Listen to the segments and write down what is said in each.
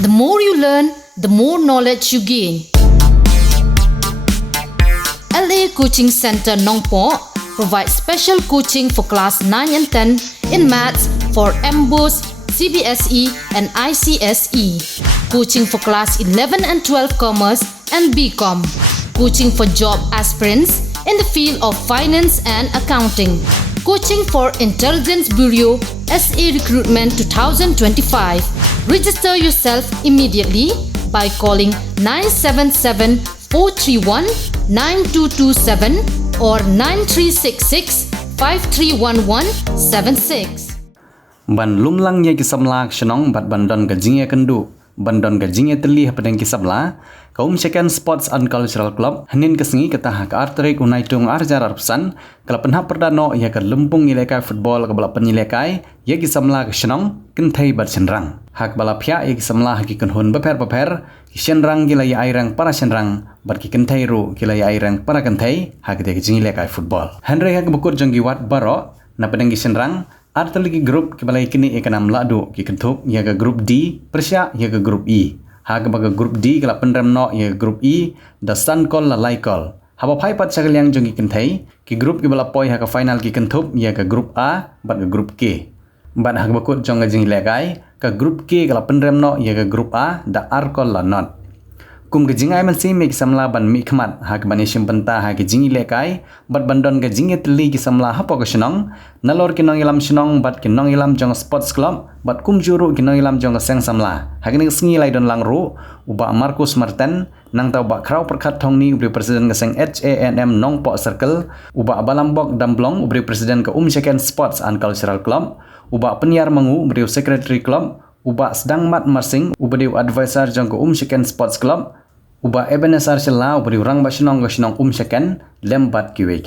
The more you learn, the more knowledge you gain. LA Coaching Center Nongpo provides special coaching for class 9 and 10 in maths for MBOS, CBSE and ICSE. Coaching for class 11 and 12 commerce and BCom. Coaching for job aspirants in the field of finance and accounting. Coaching for Intelligence Bureau SA Recruitment 2025. Register yourself immediately by calling 977-431-9227 or 9366-531176. Ban lumlang ye kisamla ksenong bat bandon gajingye kendu. Bandon gajingye telih pedeng kisabla. Kaum Second Sports and Cultural Club hanin kesengi ketah ke arterik unaitung arjar arpsan kala penhap perdano ia ke lempung ilekai football ke bala penyilekai ia kisamla ksenong kentai bat senrang. Hak bala pihak ia kisamla haki kenhun beper senrang gila ia airang para senrang bat ki kentai ru gila ia airang para kentai hak dia kijing ilekai football. Henry hak bukur jonggi wat baro na pedeng senrang artel lagi grup ke balai kini ikanam ladu ki kentuk ia ke grup D Persia ia ke grup E. Hak baga grup D kala penrem no ia grup E da sun call la lai call. Haba pai pat sagal yang jongi kentai ki grup ki bala poi hak final ki kentup ia ke grup A bat ke grup K. Bat hak bakut jong jing legai ke grup K kala penrem no ia ke grup A da R call la not. Kum ke jingai man si mek samla ban mi khmat hak ban isim penta hak jingi lekai bat bandon ke jingi teli ki samla hapo ke senong nalor ki nong ilam senong bat ki nong ilam jong sports club bat kum juru ki nong ilam jong seng samla hak ni sengi lai don langru uba Marcus Martin nang tau ba krau perkat thong ni ubri presiden ke seng HANM Nongpo Circle uba balambok damblong ubri presiden ke Second Sports and Cultural Club uba penyiar mangu ubri secretary club uba sedang mat marsing ubri advisor jong ke Second Sports Club uba Ebenezer Sela ubri urang basinong gasinong Second lembat kiwe.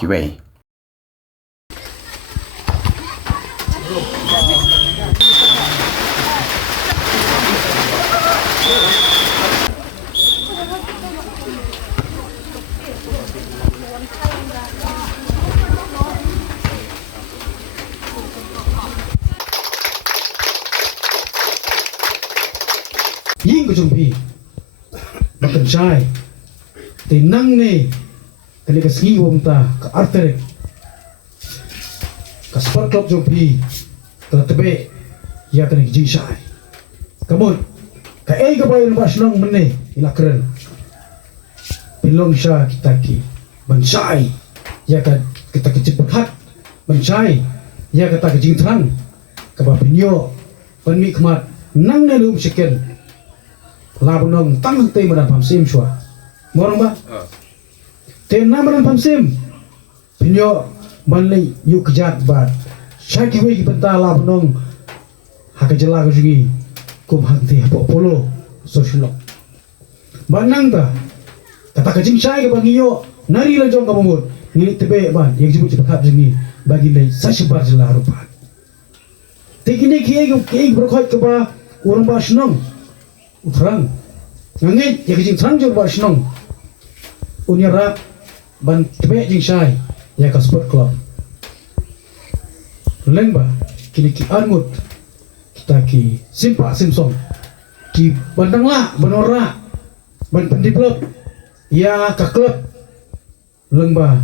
Yin ko jumpi makan chai te nang ne kali ka singi wong ta ka artere ka sport club jumpi ka tebe ya kan ji chai kamun ka ka bayan basnong mene ila keren pilong sha kita ki ban chai ya ka kita kecip hat ban chai ya ka ta ka jing tran ka ba pinyo ban mi khmat nang ne lum chicken labunong tang te madan pamsim shwa morong ba te na madan pamsim pinyo manlei yuk jat ba shaki we ki penta labunong haka jela ko jugi kum hante hapo polo social banang ta kata kajing shai ke bangiyo nari la jong ka mumut ngili tebe ban yang jibut cipat jugi bagi lei sasibar jela rupa te kini kiye berkhoi ke ba urang ba shnong Utrang, ngangit ya kijing trang jor barsinong, unya rap ban tebe jing shai ya ka sport club. Lengba kini ki armut kita ki simpa simsong ki bandangla banora ban pendevelop ya ka klub lengba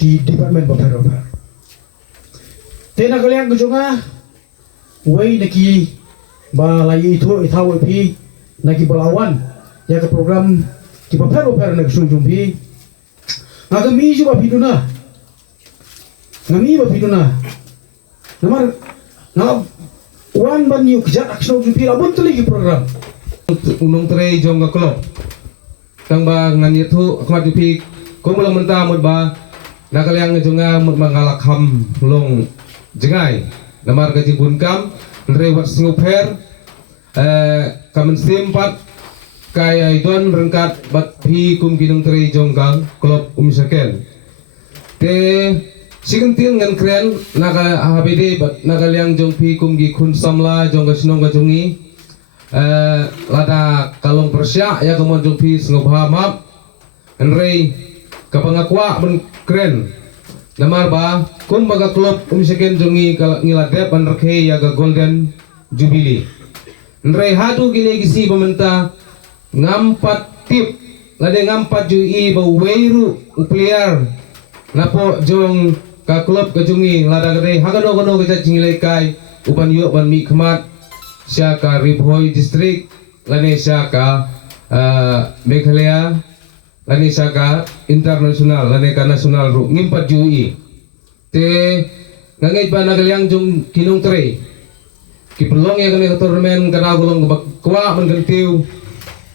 ki department baper. Tena kalian kejonga, wei neki balai itu itawu pi nagi balawan ya ke program ki paper nak jumpi ngami juga piduna namar ngap wan ban yu kejat aksyon jumpi labun teli ki program unong tre jong ka klub tang ba ngani thu khmat jumpi ko mulang menta mut ba nakaliang jonga mut mangalak ham long jengai namar gaji bunkam lewat senguper kamen simpat kaya idon rengkat bat pi kum kinung teri jonggang klub Second te sigentil ngan kren naga HBD bat naga liang jong pi kum gi kun samla jong gasinong gajongi lada kalong Persia ya kemon jong pi sengobha map enrei kapangakwa ben kren namar ba kun baga klub Second jongi ngiladep an rekhe ya ga golden jubilee Nrei hadu gini gisi pemerintah ngampat tip lade ngampat jui ba weiru upliar napo jong ka klub kajungi lada gede hagano ke jingi kai upan yuk ban mi khmat sya ka Ribhoi district lane sya ka Meghalaya lani saka internasional lani ka nasional ru ngimpat jui te ngangai ba nagalyang jung kinong tre ki pelong ya kami turnamen kana gulong kwa man gantiu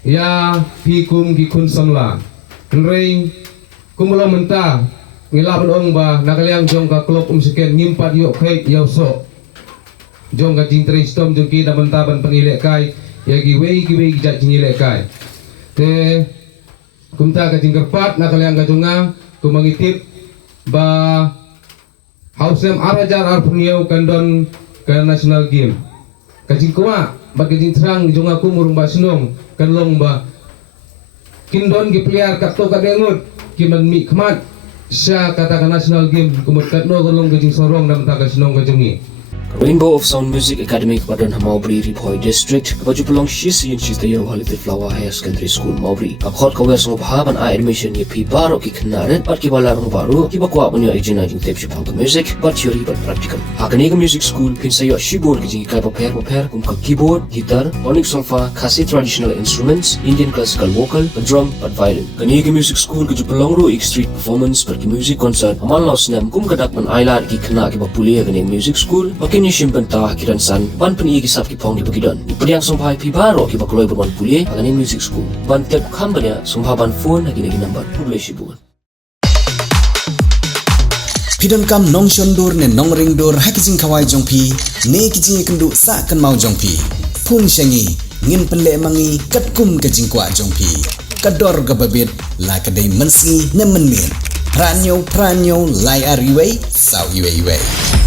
ya pikum ki kun samla nrei kumulo menta ngilaban ong ba nagalyang jong ka klub umsiken ngimpat yo kai yaw so jong ka jing tre stom jong ki da mentaban panile kai ya gi wei ja jingile kai te kumta ka jingkerpat nakalyang gajunga kumangitip ba hausem arajar arpuniau kandon ke national game kajing kuma ba kajing terang junga kumurung ba senong kanlong ba kindon gipliar kakto kadengut kiman mi khmat sya kata ka national game kumut katno kanlong kajing sorong dam ta ka senong kajungi Rainbow of Sound Music Academy kepada Maubri Ribhoi District baju pelong shisi in shista year Holiday Flower Higher Secondary School Maubri akhot ka wes ngobhaban a admission ye pi baro ki knaret pat ki balar baru ki bakwa punya ijina jing tep shipang ka music but theory but practical hakani ka music school pin sayo shibor ki jing kai paper kum ka keyboard guitar tonic solfa khasi traditional instruments Indian classical vocal drum but violin kani ka music school ki pelong ro street performance per ki music concert amal los nam kum kadak man ailar ki khna ki bapulia kani music school ni simpan ta kiran san ban pen igi sap ki pong di pagidon ipriang sompai pi baro ki bakloi berman puli agani music school ban tep khambanya sompha ban phone hagi nagi number pudle shibun Pidon kam nong shondur ne nong ringdur hakijing khawai jongpi ne kijing kendu sa kan mau jongpi phun shangi ngin pele mangi katkum kajing kwa jongpi kador gababit la kadai mensi ne menmin pranyo lai ariwei sau iwei